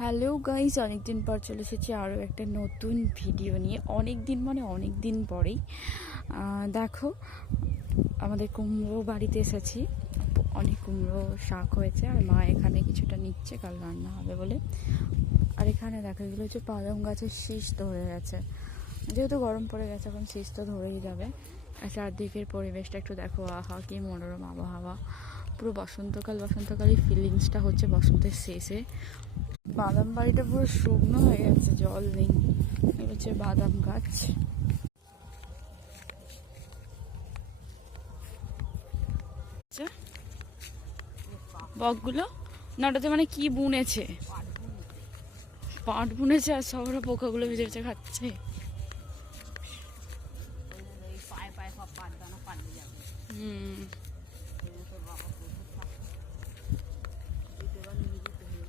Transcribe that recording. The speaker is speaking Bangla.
হ্যালো গাইস, অনেকদিন পর চলে এসেছি আরও একটা নতুন ভিডিও নিয়ে। অনেক দিন পরেই দেখো আমাদের কুমড়ো বাড়িতে এসেছি। অনেক কুমড়ো শাক হয়েছে আর মা এখানে কিছুটা নিচ্ছে, কাল রান্না হবে বলে। আর এখানে দেখো এগুলো হচ্ছে পালং গাছের শীষ ধরে গেছে, যেহেতু গরম পড়ে গেছে এখন শীষ তো ধরেই যাবে। আর চারদিকের পরিবেশটা একটু দেখো, আহা কি মনোরম আবহাওয়া, পুরো বসন্তকালের ফিলিংসটা হচ্ছে বসন্তের শেষে। বাদাম বাড়িটা পুরো শুকনো হয়ে গেছে, জল নেই। এটা হচ্ছে বাদাম গাছ। বকগুলো না, ওটাতে মানে কি বুনেছে, পাট বুনেছে আর সব পোকাগুলো ভেজে ভেজে খাচ্ছে। হুম